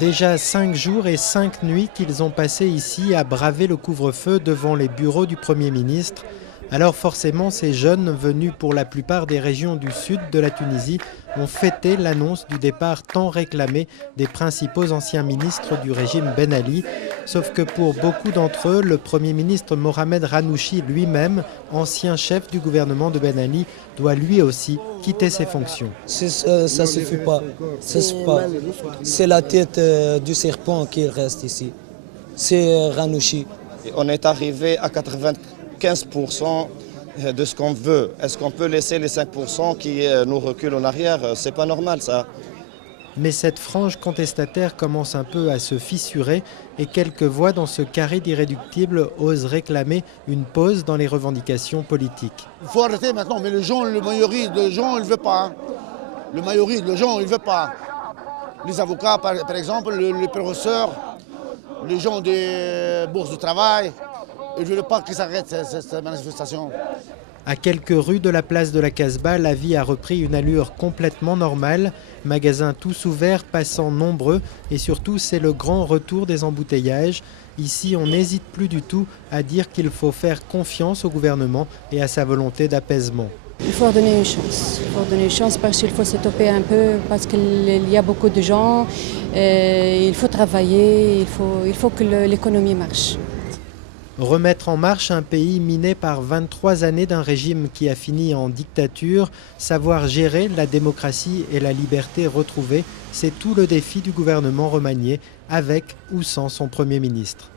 Déjà 5 jours et 5 nuits qu'ils ont passé ici à braver le couvre-feu devant les bureaux du Premier ministre. Alors forcément, ces jeunes, venus pour la plupart des régions du sud de la Tunisie, ont fêté l'annonce du départ tant réclamé des principaux anciens ministres du régime Ben Ali. Sauf que pour beaucoup d'entre eux, le Premier ministre Mohamed Ranouchi lui-même, ancien chef du gouvernement de Ben Ali, doit lui aussi quitter ses fonctions. Ça ne suffit pas. C'est la tête du serpent qui reste ici. C'est Ranouchi. On est arrivé à 95% de ce qu'on veut. Est-ce qu'on peut laisser les 5% qui nous reculent en arrière? C'est pas normal ça. Mais cette frange contestataire commence un peu à se fissurer et quelques voix dans ce carré d'irréductibles osent réclamer une pause dans les revendications politiques. Il faut arrêter maintenant, mais la majorité des gens, ils ne veulent pas. Hein. La majorité des gens, ils ne veulent pas. Les avocats, par exemple, les professeurs, les gens des bourses de travail, ils ne veulent pas qu'ils arrêtent cette manifestation. À quelques rues de la place de la Casbah, la vie a repris une allure complètement normale. Magasins tous ouverts, passants nombreux et surtout c'est le grand retour des embouteillages. Ici, on n'hésite plus du tout à dire qu'il faut faire confiance au gouvernement et à sa volonté d'apaisement. Il faut leur donner une chance. Il faut leur donner une chance parce qu'il faut se toper un peu, parce qu'il y a beaucoup de gens. Il faut travailler, il faut que l'économie marche. Remettre en marche un pays miné par 23 années d'un régime qui a fini en dictature, savoir gérer la démocratie et la liberté retrouvée, c'est tout le défi du gouvernement remanié, avec ou sans son Premier ministre.